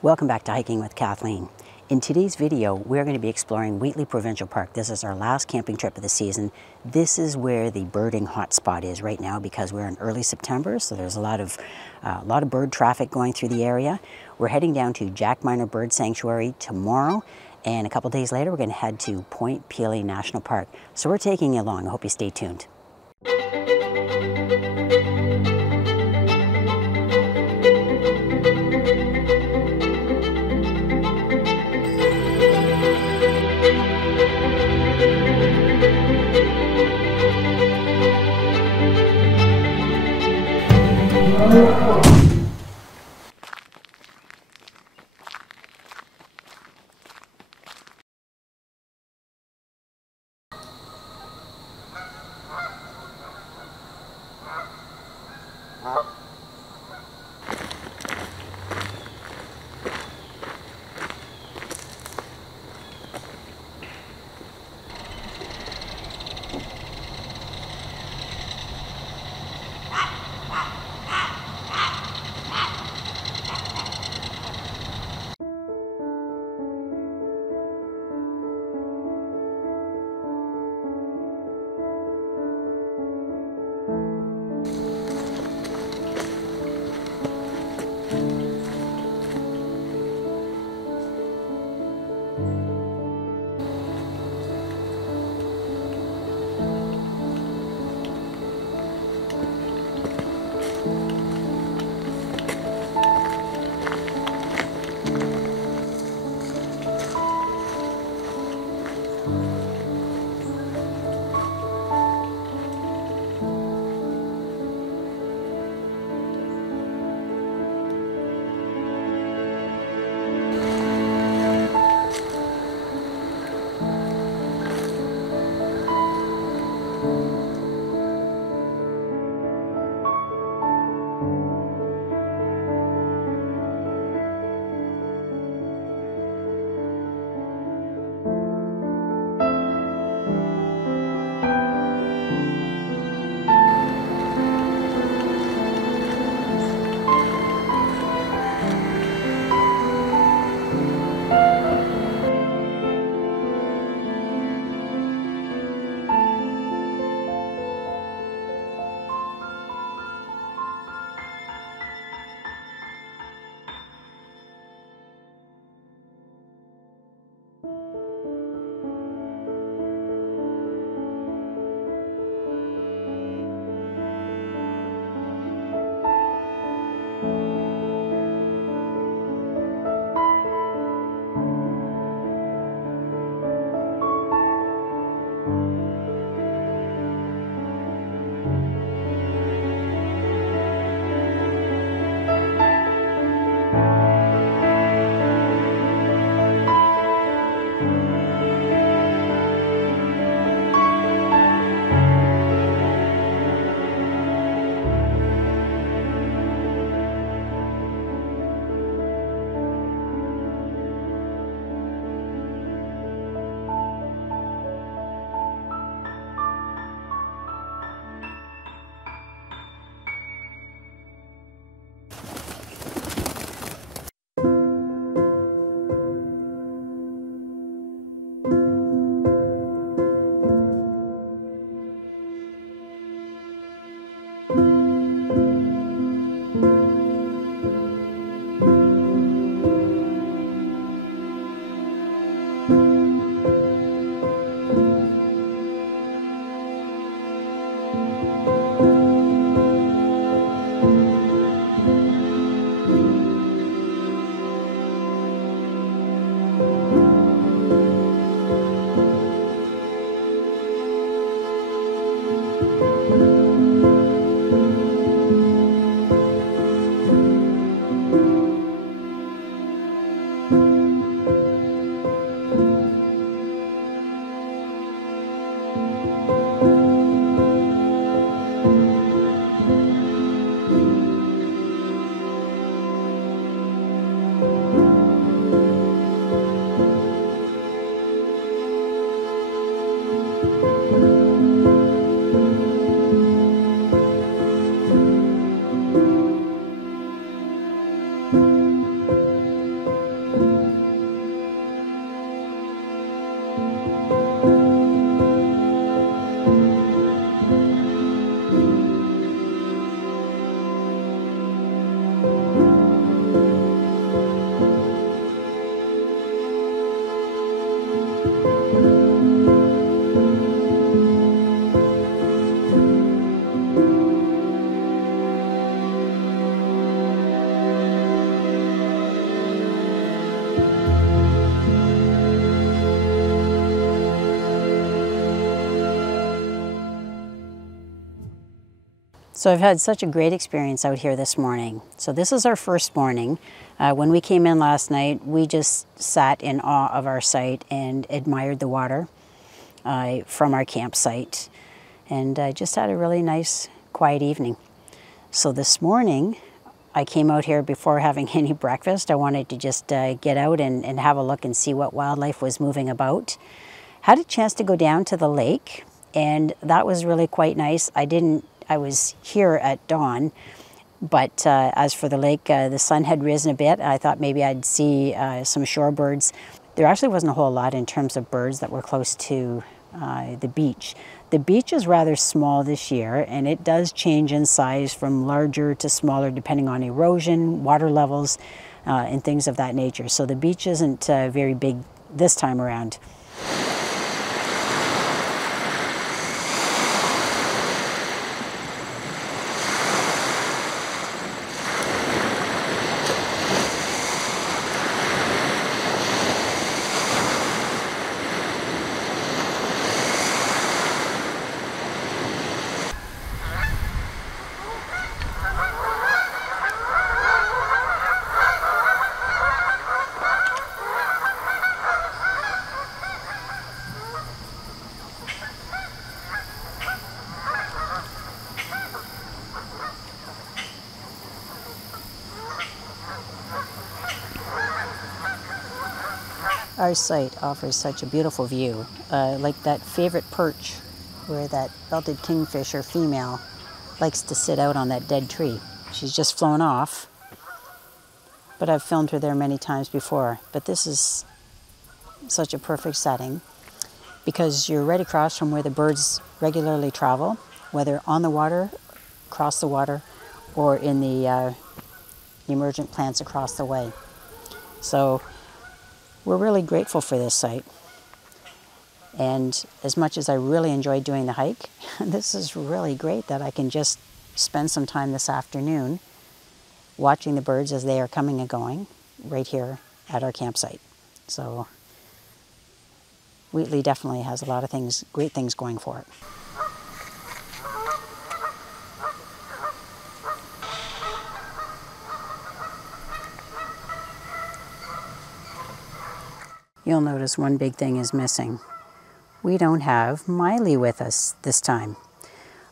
Welcome back to Hiking with Kathleen. In today's video, we're going to be exploring Wheatley Provincial Park. This is our last camping trip of the season. This is where the birding hotspot is right now because we're in early September, so there's a lot of bird traffic going through the area. We're heading down to Jackminer Bird Sanctuary tomorrow, and a couple days later, we're going to head to Point Pelee National Park. So we're taking you along. I hope you stay tuned. So I've had such a great experience out here this morning. So this is our first morning. When we came in last night, we just sat in awe of our site and admired the water from our campsite, and just had a really nice, quiet evening. So this morning, I came out here before having any breakfast. I wanted to just get out and have a look and see what wildlife was moving about. Had a chance to go down to the lake, and that was really quite nice. I was here at dawn, but as for the lake, the sun had risen a bit. I thought maybe I'd see some shorebirds. There actually wasn't a whole lot in terms of birds that were close to the beach. The beach is rather small this year, and it does change in size from larger to smaller depending on erosion, water levels, and things of that nature. So the beach isn't very big this time around. Our site offers such a beautiful view, like that favorite perch where that belted kingfisher female likes to sit out on that dead tree. She's just flown off, but I've filmed her there many times before. But this is such a perfect setting because you're right across from where the birds regularly travel, whether on the water, across the water, or in the emergent plants across the way. So we're really grateful for this site. And as much as I really enjoyed doing the hike, this is really great that I can just spend some time this afternoon watching the birds as they are coming and going right here at our campsite. So Wheatley definitely has a lot of things, great things going for it. You'll notice one big thing is missing. We don't have Miley with us this time.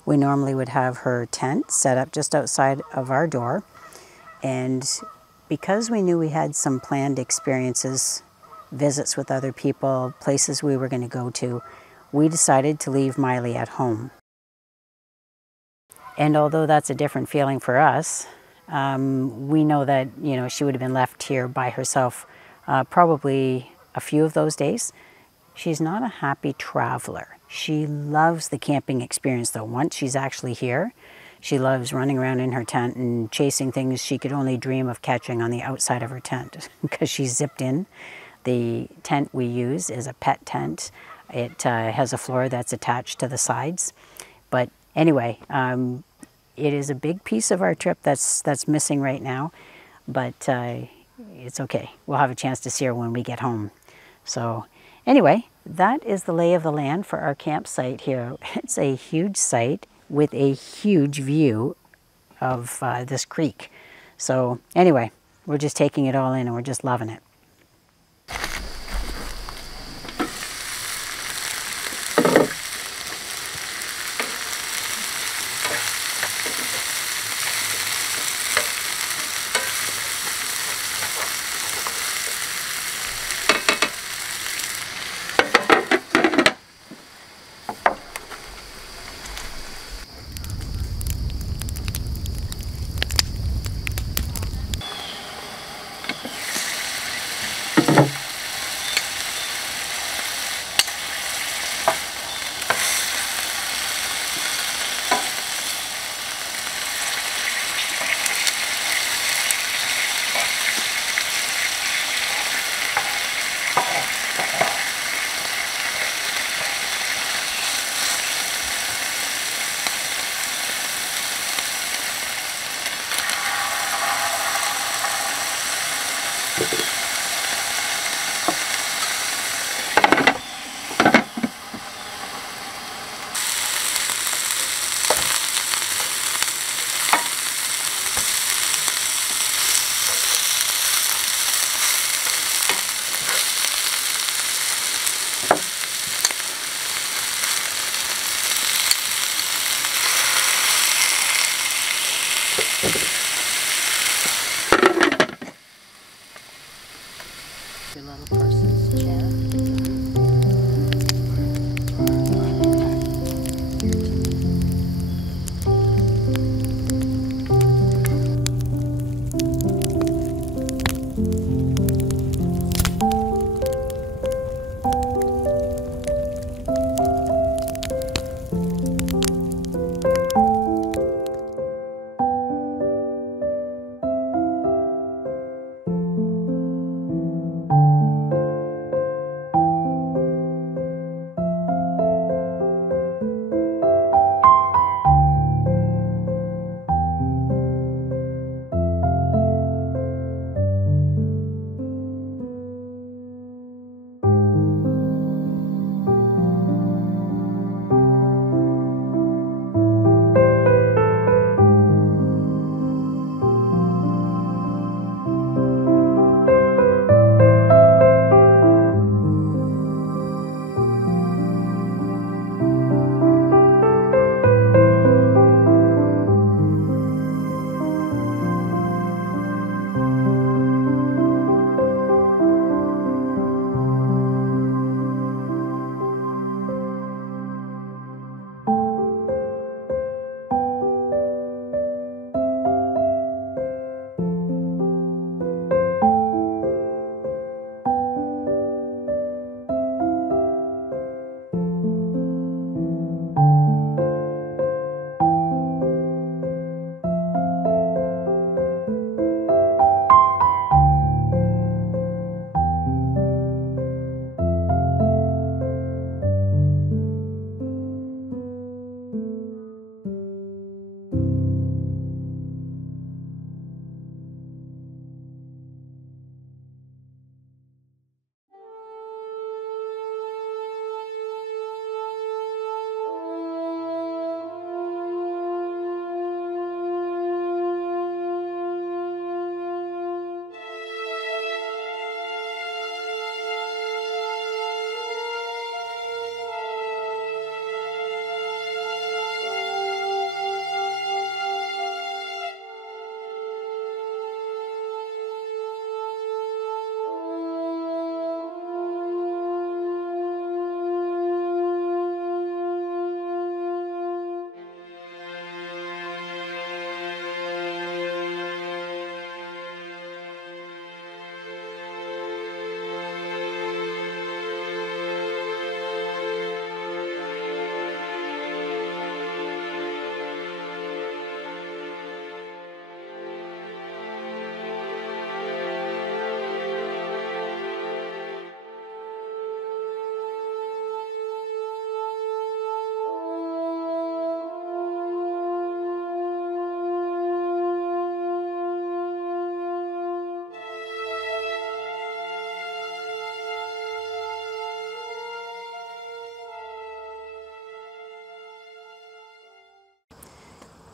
We normally would have her tent set up just outside of our door, and because we knew we had some planned experiences, visits with other people, places we were going to go to, we decided to leave Miley at home. And although that's a different feeling for us, we know that, you know, she would have been left here by herself probably a few of those days. She's not a happy traveler. She loves the camping experience though. Once she's actually here, she loves running around in her tent and chasing things she could only dream of catching on the outside of her tent because she's zipped in. The tent we use is a pet tent. It has a floor that's attached to the sides. But anyway, it is a big piece of our trip that's missing right now, but it's okay. We'll have a chance to see her when we get home. So anyway, that is the lay of the land for our campsite here. It's a huge site with a huge view of this creek. So anyway, we're just taking it all in and we're just loving it.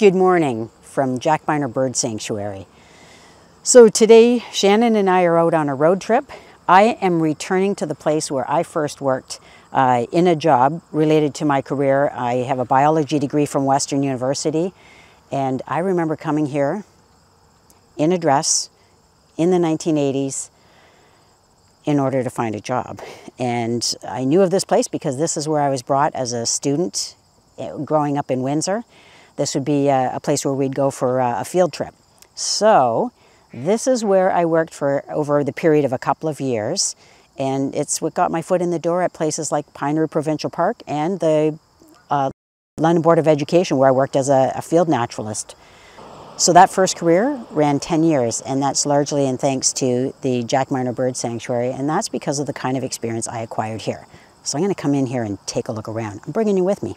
Good morning from Jackminer Bird Sanctuary. So today, Shannon and I are out on a road trip. I am returning to the place where I first worked in a job related to my career. I have a biology degree from Western University, and I remember coming here in a dress in the 1980s in order to find a job. And I knew of this place because this is where I was brought as a student growing up in Windsor. This would be a place where we'd go for a field trip. So this is where I worked for over the period of a couple of years, and it's what got my foot in the door at places like Wheatley Provincial Park and the London Board of Education, where I worked as a field naturalist. So that first career ran 10 years, and that's largely in thanks to the Jackminer Bird Sanctuary, and that's because of the kind of experience I acquired here. So I'm going to come in here and take a look around. I'm bringing you with me.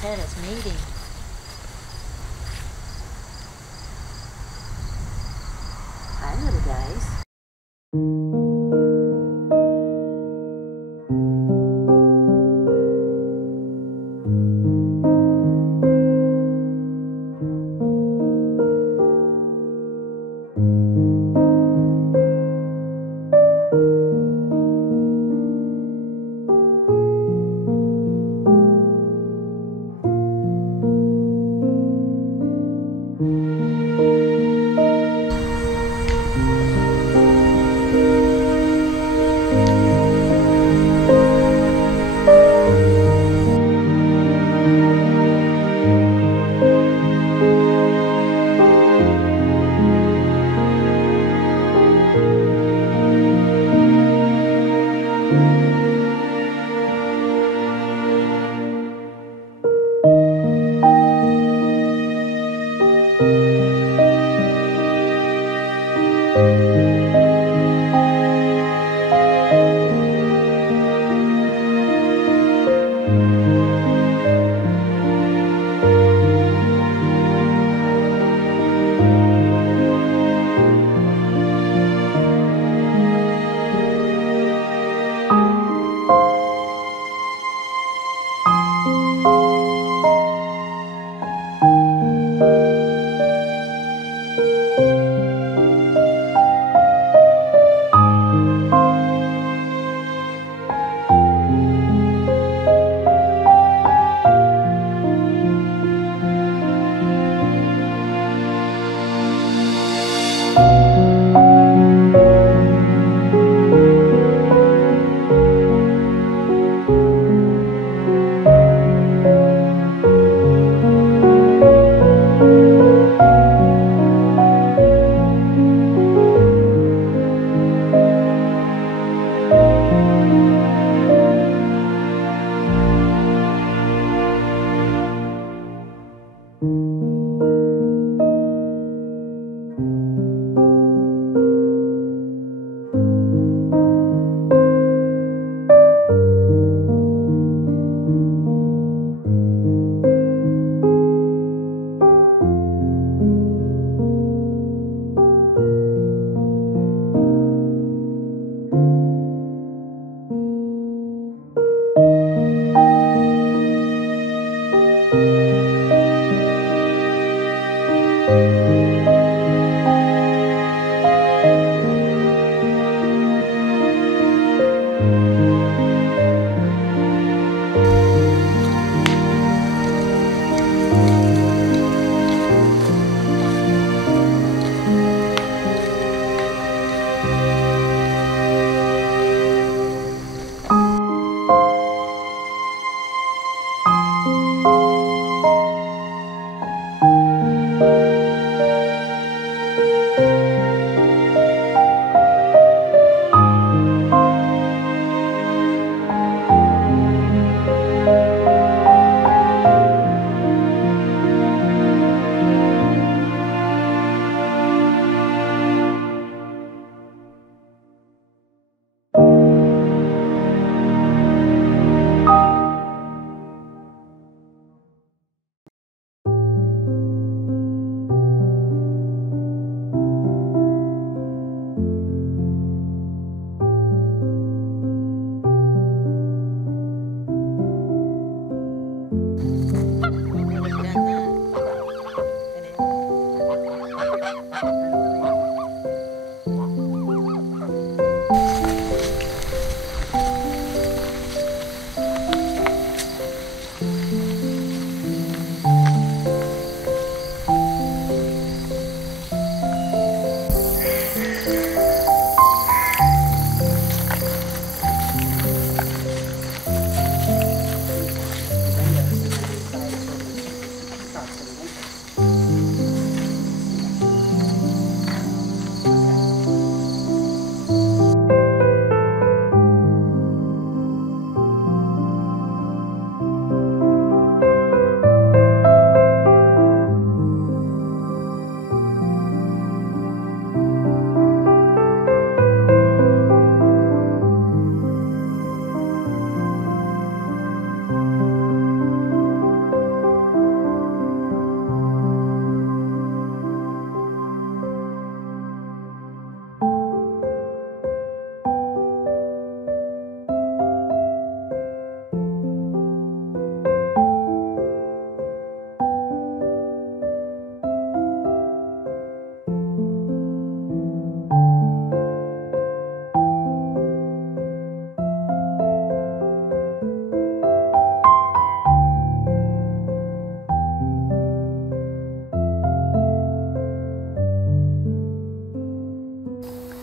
Head is mating. Hi, little guys.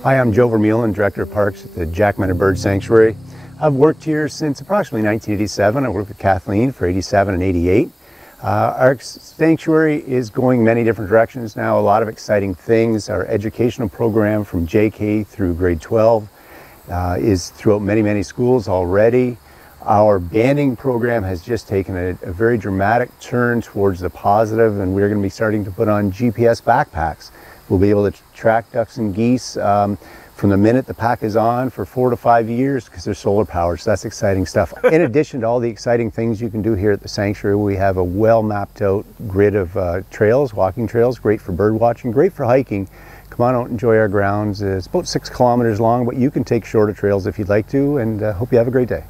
Hi, I'm Joe Vermeulen, Director of Parks at the Jackminer Bird Sanctuary. I've worked here since approximately 1987. I worked with Kathleen for 87 and 88. Our sanctuary is going many different directions now, a lot of exciting things. Our educational program from JK through grade 12 is throughout many schools already. Our banding program has just taken a very dramatic turn towards the positive, and we're going to be starting to put on GPS backpacks. We'll be able to track ducks and geese from the minute the pack is on for 4 to 5 years because they're solar powered, so that's exciting stuff. In addition to all the exciting things you can do here at the sanctuary, we have a well mapped out grid of trails, walking trails, great for bird watching, great for hiking. Come on out and enjoy our grounds. It's about 6 kilometers long, but you can take shorter trails if you'd like to, and hope you have a great day.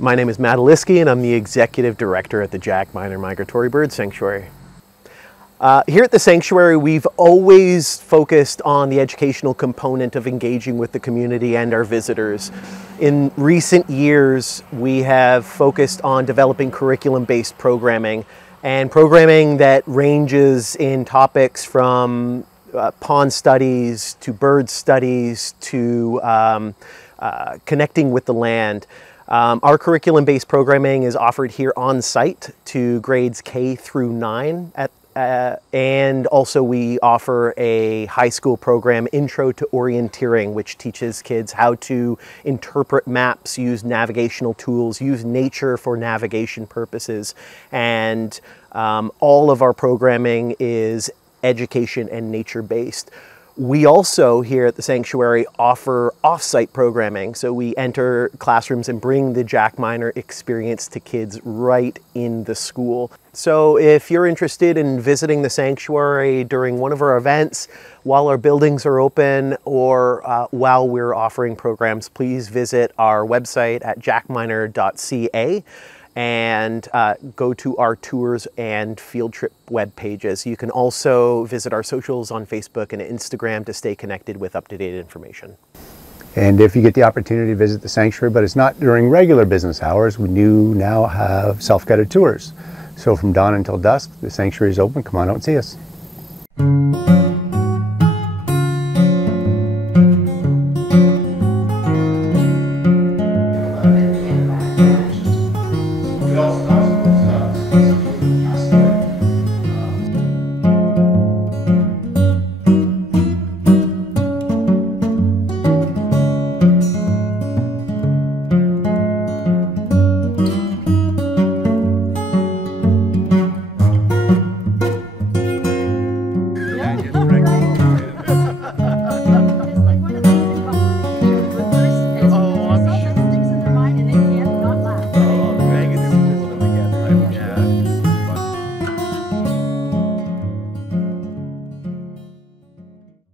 My name is Matt Aliski, and I'm the Executive Director at the Jackminer Migratory Bird Sanctuary. Here at the sanctuary, we've always focused on the educational component of engaging with the community and our visitors. In recent years, we have focused on developing curriculum-based programming, and programming that ranges in topics from pond studies to bird studies to connecting with the land. Our curriculum-based programming is offered here on site to grades K through 9, and also we offer a high school program, Intro to Orienteering, which teaches kids how to interpret maps, use navigational tools, use nature for navigation purposes, and All of our programming is education and nature-based. We also, here at the sanctuary, offer off-site programming. So we enter classrooms and bring the jackminer experience to kids right in the school. So if you're interested in visiting the sanctuary during one of our events, while our buildings are open, or while we're offering programs, please visit our website at jackminer.ca. and go to our tours and field trip web pages. You can also visit our socials on Facebook and Instagram to stay connected with up-to-date information. And if you get the opportunity to visit the sanctuary, but it's not during regular business hours, we do now have self-guided tours. So from dawn until dusk, the sanctuary is open. Come on out and see us.